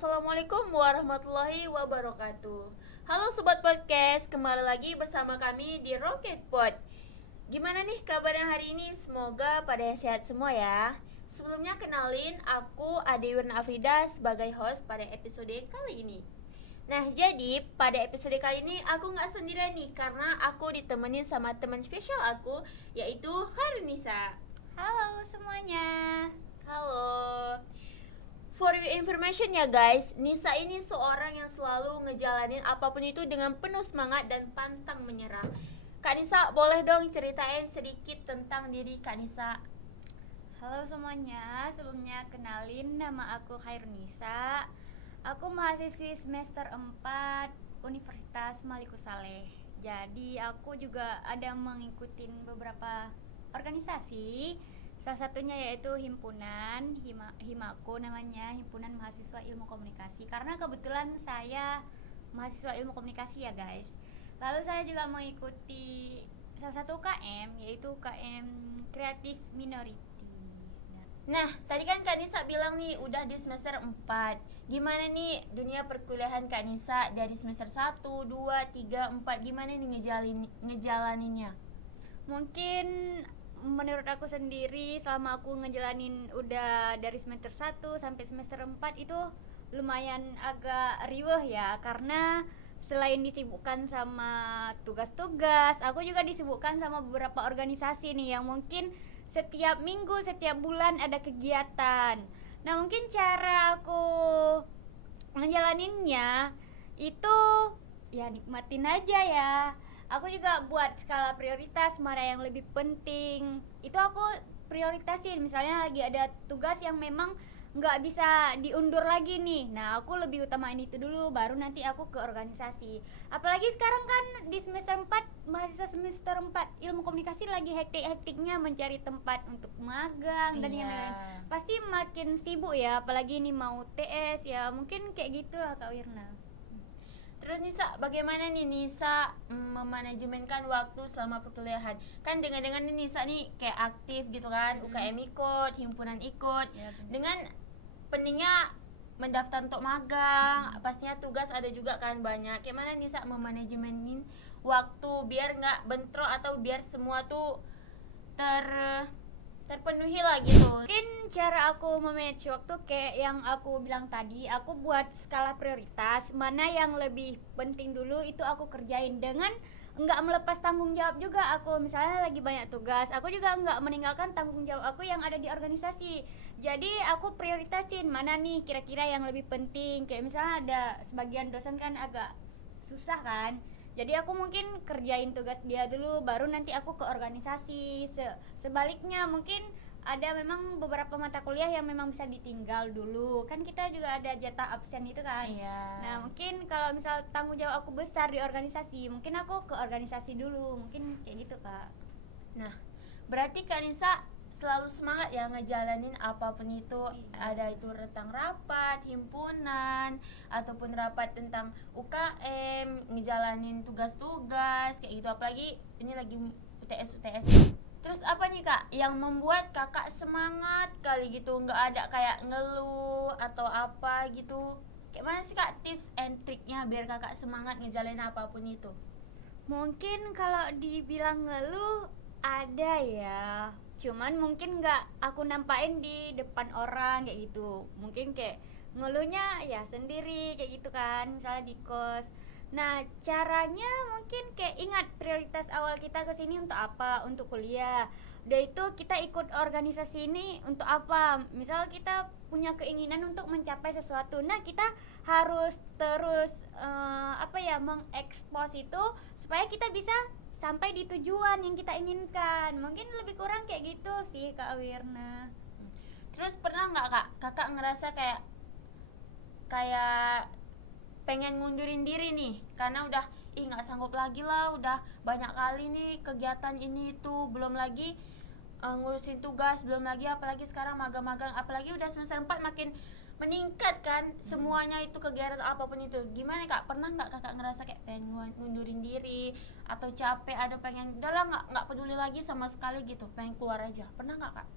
Assalamualaikum warahmatullahi wabarakatuh. Halo Sobat Podcast, kembali lagi bersama kami di Rocket Pod. Gimana nih kabarnya hari ini? Semoga pada sehat semua ya. Sebelumnya kenalin, aku Ade Wirna Afrida sebagai host pada episode kali ini. Nah, jadi pada episode kali ini aku gak sendirian nih, karena aku ditemenin sama teman spesial aku, yaitu Khairunisa. Halo semuanya. Halo. For your information ya guys, Nisa ini seorang yang selalu ngejalanin apapun itu dengan penuh semangat dan pantang menyerah. Kak Nisa, boleh dong ceritain sedikit tentang diri Kak Nisa? Halo semuanya. Sebelumnya kenalin, nama aku Khairunisa. Aku mahasiswi semester 4 Universitas Maliku Saleh. Jadi aku juga ada mengikuti beberapa organisasi. Salah satunya yaitu Himaku namanya, Himpunan Mahasiswa Ilmu Komunikasi. Karena kebetulan saya mahasiswa Ilmu Komunikasi ya guys. Lalu saya juga mengikuti salah satu UKM, yaitu UKM Creative Minority. Nah, tadi kan Kak Nisa bilang nih udah di semester 4. Gimana nih dunia perkuliahan Kak Nisa dari semester 1, 2, 3, 4? Gimana nih ngejalaninnya? Mungkin menurut aku sendiri, selama aku ngejalanin udah dari semester 1 sampai semester 4 itu lumayan agak riweh ya, karena selain disibukkan sama tugas-tugas, aku juga disibukkan sama beberapa organisasi nih yang mungkin setiap minggu, setiap bulan ada kegiatan. Nah, mungkin cara aku ngejalaninnya itu ya nikmatin aja ya. Aku juga buat skala prioritas, mana yang lebih penting itu aku prioritasin. Misalnya lagi ada tugas yang memang nggak bisa diundur lagi nih, nah aku lebih utamain itu dulu, baru nanti aku ke organisasi. Apalagi sekarang kan di semester 4, mahasiswa semester 4 ilmu komunikasi lagi hektik-hektiknya mencari tempat untuk magang dan yang lain-lain. Pasti makin sibuk ya, apalagi ini mau TS ya, mungkin kayak gitulah Kak Wirna. Terus Nisa, bagaimana nih Nisa memanajemenkan waktu selama perkuliahan? Kan dengan nih Nisa nih kayak aktif gitu kan, UKM ikut, himpunan ikut. Ya, dengan pentingnya mendaftar untuk magang, pastinya tugas ada juga kan banyak. Gimana Nisa memanajemenin waktu biar nggak bentrok atau biar semua tuh terpenuhi lah gitu? Mungkin cara aku memanage waktu kayak yang aku bilang tadi, aku buat skala prioritas, mana yang lebih penting dulu itu aku kerjain dengan enggak melepas tanggung jawab juga. Aku misalnya lagi banyak tugas, aku juga enggak meninggalkan tanggung jawab aku yang ada di organisasi. Jadi aku prioritasin mana nih kira-kira yang lebih penting. Kayak misalnya ada sebagian dosen kan agak susah kan, jadi aku mungkin kerjain tugas dia dulu, baru nanti aku ke organisasi. Sebaliknya mungkin ada memang beberapa mata kuliah yang memang bisa ditinggal dulu, kan kita juga ada jatah absen itu kan. Iya. Nah mungkin kalau misal tanggung jawab aku besar di organisasi, mungkin aku ke organisasi dulu, mungkin kayak gitu Kak. Nah, berarti Kak Nisa selalu semangat ya ngejalanin apapun itu. Iya. Ada itu tentang rapat, himpunan, ataupun rapat tentang UKM, ngejalanin tugas-tugas kayak gitu. Apalagi ini lagi UTS. Terus apa nih Kak yang membuat Kakak semangat kali gitu, nggak ada kayak ngeluh atau apa gitu? Kayak mana sih Kak tips and triknya biar Kakak semangat ngejalanin apapun itu? Mungkin kalau dibilang ngeluh ada ya, cuman mungkin nggak aku nampain di depan orang kayak gitu. Mungkin kayak ngeluhnya ya sendiri kayak gitu kan, misalnya di kos. Nah caranya mungkin kayak ingat prioritas awal kita kesini untuk apa, untuk kuliah. Udah itu kita ikut organisasi ini untuk apa, misal kita punya keinginan untuk mencapai sesuatu, nah kita harus terus mengekspos itu supaya kita bisa sampai di tujuan yang kita inginkan. Mungkin lebih kurang kayak gitu sih Kak Wirna. Terus pernah nggak Kak Kakak ngerasa kayak kayak pengen ngundurin diri nih karena udah nggak sanggup lagi lah, udah banyak kali nih kegiatan ini itu, belum lagi ngurusin tugas, belum lagi apalagi sekarang magang-magang, apalagi udah semester 4 makin meningkat kan semuanya itu kegiatan apapun itu. Gimana Kak, pernah nggak Kakak ngerasa kayak pengen ngundurin diri atau capek, ada pengen udahlah nggak peduli lagi sama sekali gitu, pengen keluar aja, pernah nggak Kak?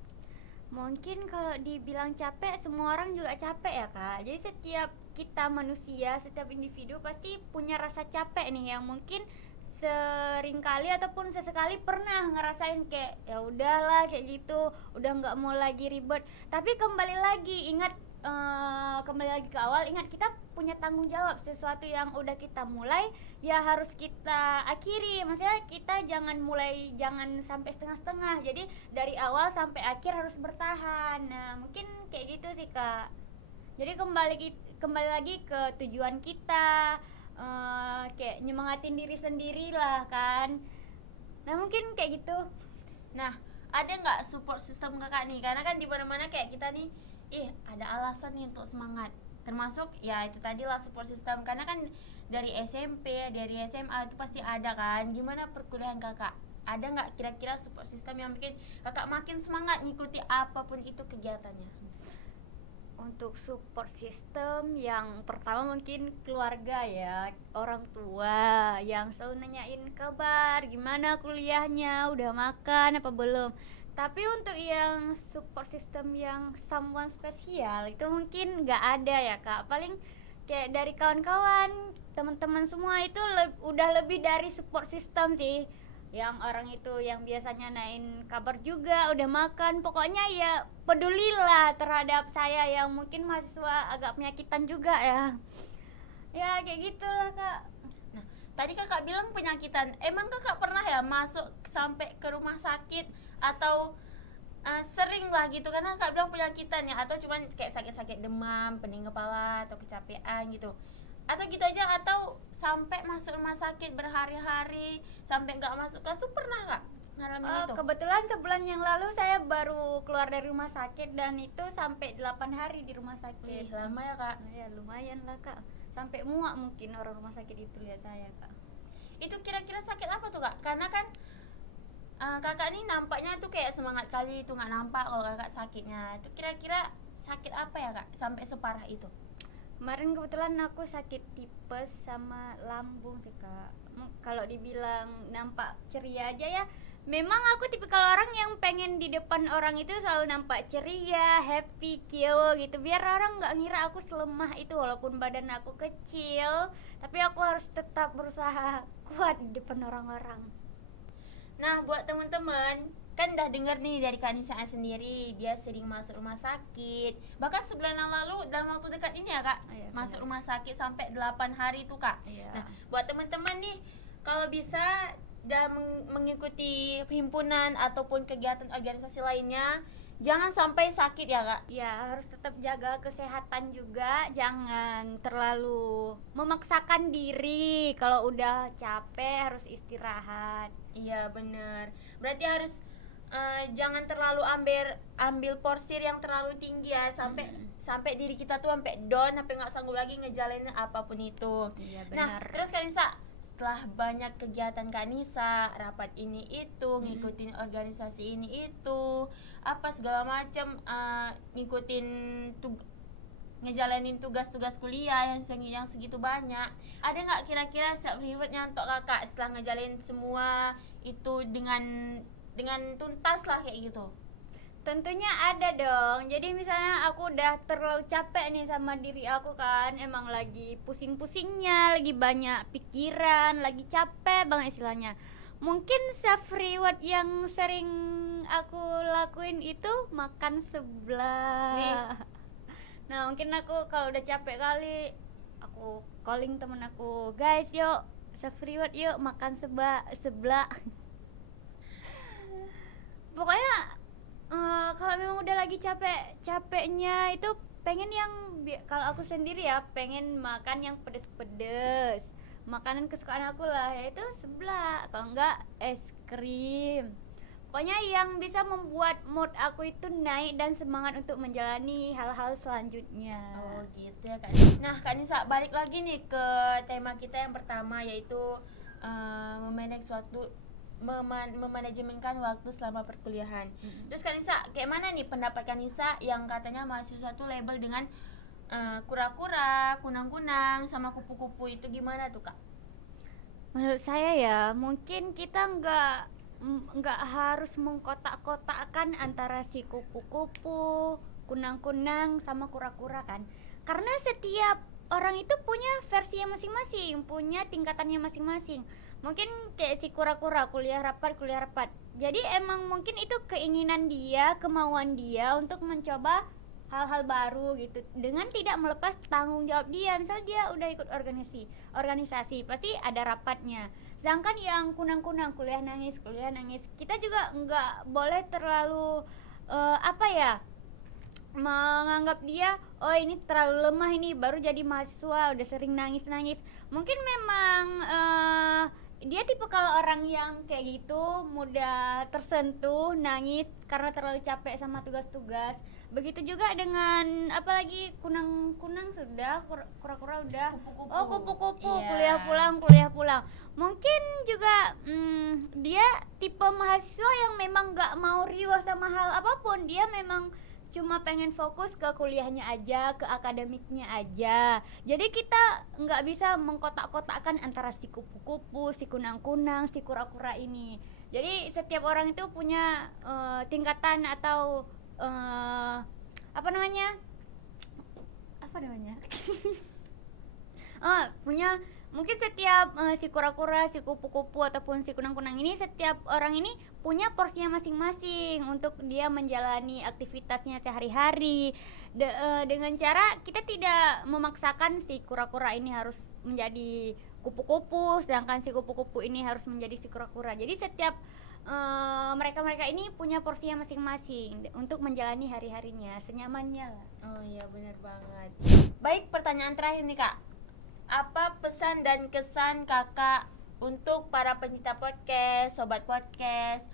Mungkin kalau dibilang capek, semua orang juga capek ya kak. Jadi setiap kita manusia, setiap individu pasti punya rasa capek nih, yang mungkin seringkali ataupun sesekali pernah ngerasain kayak ya udahlah kayak gitu, udah nggak mau lagi ribet. Tapi kembali lagi ingat, kembali lagi ke awal, ingat kita punya tanggung jawab. Sesuatu yang udah kita mulai ya harus kita akhiri. Maksudnya kita jangan mulai, jangan sampai setengah-setengah. Jadi dari awal sampai akhir harus bertahan. Nah mungkin kayak gitu sih kak. Jadi kembali lagi ke tujuan kita, kayak nyemangatin diri sendiri lah kan. Nah mungkin kayak gitu. Nah, ada nggak support system kakak nih? Karena kan di mana-mana kayak kita nih, ada alasan nih untuk semangat. Termasuk ya itu tadi lah support system. Karena kan dari SMP, dari SMA itu pasti ada kan. Gimana perkuliahan kakak? Ada nggak kira-kira support system yang bikin kakak makin semangat ngikuti apapun itu kegiatannya? Untuk support system yang pertama mungkin keluarga ya, orang tua yang selalu nanyain kabar, gimana kuliahnya, udah makan apa belum. Tapi untuk yang support system yang someone spesial itu mungkin nggak ada ya kak. Paling kayak dari kawan-kawan, teman-teman semua itu udah lebih dari support system sih. Yang orang itu yang biasanya naik kabar juga udah makan, pokoknya ya pedulilah terhadap saya yang mungkin mahasiswa agak penyakitan juga ya. Ya kayak gitulah kak. Nah, tadi kakak bilang penyakitan. Emang kakak pernah ya masuk sampai ke rumah sakit atau sering lah gitu? Karena kakak bilang penyakitan ya, atau cuman kayak sakit-sakit demam, pening kepala atau kecapean gitu, atau gitu aja, atau sampai masuk rumah sakit berhari-hari sampai nggak masuk kelas tuh pernah kak ngalamin itu? Kebetulan sebulan yang lalu saya baru keluar dari rumah sakit dan itu sampai 8 hari di rumah sakit. Lama ya kak. Ya lumayan lah kak. Sampai muak mungkin orang rumah sakit itu lihat saya kak. Itu kira-kira sakit apa tuh kak? Karena kan kakak nih nampaknya tuh kayak semangat kali, itu nggak nampak kalau kakak sakitnya. Itu kira-kira sakit apa ya kak sampai separah itu? Kemarin kebetulan aku sakit tipes sama lambung sih kak. Kalau dibilang nampak ceria aja ya, memang aku tipikal orang yang pengen di depan orang itu selalu nampak ceria, happy, kio gitu, biar orang nggak ngira aku selemah itu. Walaupun badan aku kecil, tapi aku harus tetap berusaha kuat di depan orang-orang. Nah, buat teman-teman, kan udah denger nih dari Kak Nisa sendiri, dia sering masuk rumah sakit. Bahkan sebulan yang lalu dalam waktu dekat ini ya Kak, Iya, masuk benar. rumah sakit sampai 8 hari tuh Kak. Iya. Nah, buat teman-teman nih, kalau bisa dan mengikuti himpunan ataupun kegiatan organisasi lainnya, jangan sampai sakit ya Kak. Ya harus tetap jaga kesehatan juga, jangan terlalu memaksakan diri. Kalau udah capek harus istirahat. Iya bener. Berarti harus jangan terlalu ambil porsir yang terlalu tinggi ya, sampai diri kita tuh sampai down, sampai nggak sanggup lagi ngejalanin apapun itu. Iya Nah, benar. terus Kak Nisa, setelah banyak kegiatan Kak Nisa, rapat ini itu, ngikutin organisasi ini itu, apa segala macam, ngikutin ngejalanin tugas-tugas kuliah yang segitu banyak, ada nggak kira-kira self rewardnya untuk kakak setelah ngejalanin semua itu dengan tuntas lah kayak gitu? Tentunya ada dong. Jadi misalnya aku udah terlalu capek nih sama diri aku kan, emang lagi pusing-pusingnya, lagi banyak pikiran, lagi capek banget istilahnya. Mungkin self reward yang sering aku lakuin itu makan sebelah. Nah mungkin aku kalau udah capek kali, aku calling temen aku, guys yuk self reward yuk makan sebelah. Pokoknya kalau memang udah lagi capeknya itu pengen yang kalau aku sendiri ya pengen makan yang pedes-pedes, makanan kesukaan aku lah, yaitu seblak kalau enggak es krim. Pokoknya yang bisa membuat mood aku itu naik dan semangat untuk menjalani hal-hal selanjutnya. Oh gitu ya Kak. Nah Kak Nisa, balik lagi nih ke tema kita yang pertama, yaitu memanajemenkan waktu selama perkuliahan. Terus Kak Nisa, kayak mana nih pendapat Kak Nisa yang katanya mahasiswa tuh label dengan kura-kura, kunang-kunang, sama kupu-kupu, itu gimana tuh Kak? Menurut saya ya mungkin kita nggak harus mengkotak-kotakkan antara si kupu-kupu, kunang-kunang sama kura-kura kan. Karena setiap orang itu punya versinya masing-masing, punya tingkatannya masing-masing. Mungkin kayak si kura-kura kuliah rapat. Jadi emang mungkin itu keinginan dia, kemauan dia untuk mencoba hal-hal baru gitu dengan tidak melepas tanggung jawab dia. Misal dia udah ikut organisasi pasti ada rapatnya. Sedangkan yang kunang-kunang kuliah nangis, kita juga nggak boleh terlalu menganggap dia ini terlalu lemah, ini baru jadi mahasiswa udah sering nangis. Mungkin memang dia tipe kalau orang yang kayak gitu mudah tersentuh, nangis karena terlalu capek sama tugas-tugas. Begitu juga dengan apalagi kunang-kunang sudah, kura-kura udah, kupu-kupu Iya. kuliah pulang. Mungkin juga dia tipe mahasiswa yang memang nggak mau riuh sama hal apapun, dia memang cuma pengen fokus ke kuliahnya aja, ke akademiknya aja. Jadi kita nggak bisa mengkotak-kotakkan antara si kupu-kupu, si kunang-kunang, si kura-kura ini. Jadi setiap orang itu punya tingkatan atau apa namanya punya mungkin setiap si kura-kura, si kupu-kupu ataupun si kunang-kunang ini, setiap orang ini punya porsinya masing-masing untuk dia menjalani aktivitasnya sehari-hari dengan cara kita tidak memaksakan si kura-kura ini harus menjadi kupu-kupu sedangkan si kupu-kupu ini harus menjadi si kura-kura. Jadi setiap mereka ini punya porsinya masing-masing untuk menjalani hari-harinya senyamannya lah. Oh iya, benar banget. Baik, pertanyaan terakhir nih Kak. Apa pesan dan kesan Kakak untuk para pencinta podcast, sobat podcast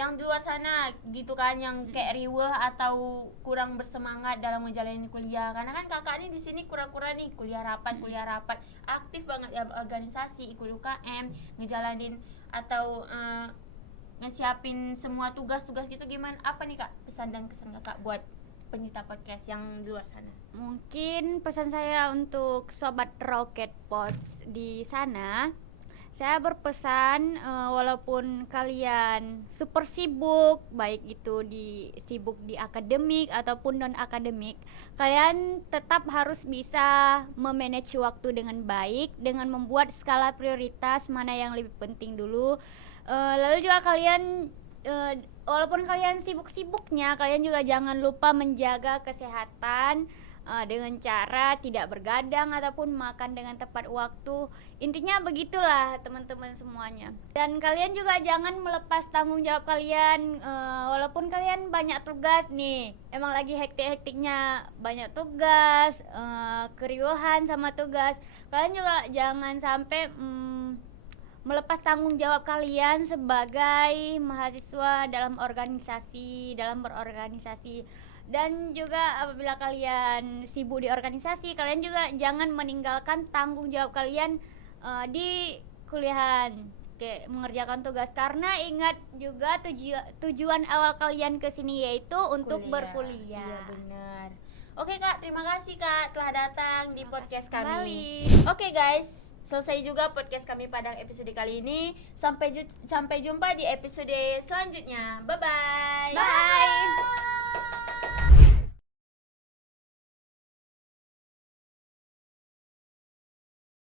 yang di luar sana gitu kan, yang kayak riweh atau kurang bersemangat dalam menjalani kuliah? Karena kan Kakak nih di sini kura-kura nih, kuliah rapat, aktif banget ya organisasi, ikut UKM, ngejalanin atau ngesiapin semua tugas-tugas gitu. Gimana, apa nih Kak pesan dan kesan Kakak buat pencinta podcast yang di luar sana? Mungkin pesan saya untuk sobat Rocket Pods di sana, saya berpesan walaupun kalian super sibuk, baik itu sibuk di akademik ataupun non akademik, kalian tetap harus bisa memanage waktu dengan baik dengan membuat skala prioritas mana yang lebih penting dulu. Lalu juga kalian walaupun kalian sibuk-sibuknya, kalian juga jangan lupa menjaga kesehatan dengan cara tidak bergadang ataupun makan dengan tepat waktu. Intinya begitulah teman-teman semuanya. Dan kalian juga jangan melepas tanggung jawab kalian walaupun kalian banyak tugas nih. Emang lagi hektik-hektiknya banyak tugas, keriuhan sama tugas. Kalian juga jangan sampai melepas tanggung jawab kalian sebagai mahasiswa dalam berorganisasi. Dan juga apabila kalian sibuk di organisasi, kalian juga jangan meninggalkan tanggung jawab kalian di kuliahan, kayak mengerjakan tugas. Karena ingat juga tujuan awal kalian kesini yaitu untuk berkuliah. Iya, benar. Oke Kak, terima kasih Kak telah datang di podcast kami. Kembali. Oke guys, selesai juga podcast kami pada episode kali ini. Sampai jumpa di episode selanjutnya. Bye-bye. Bye.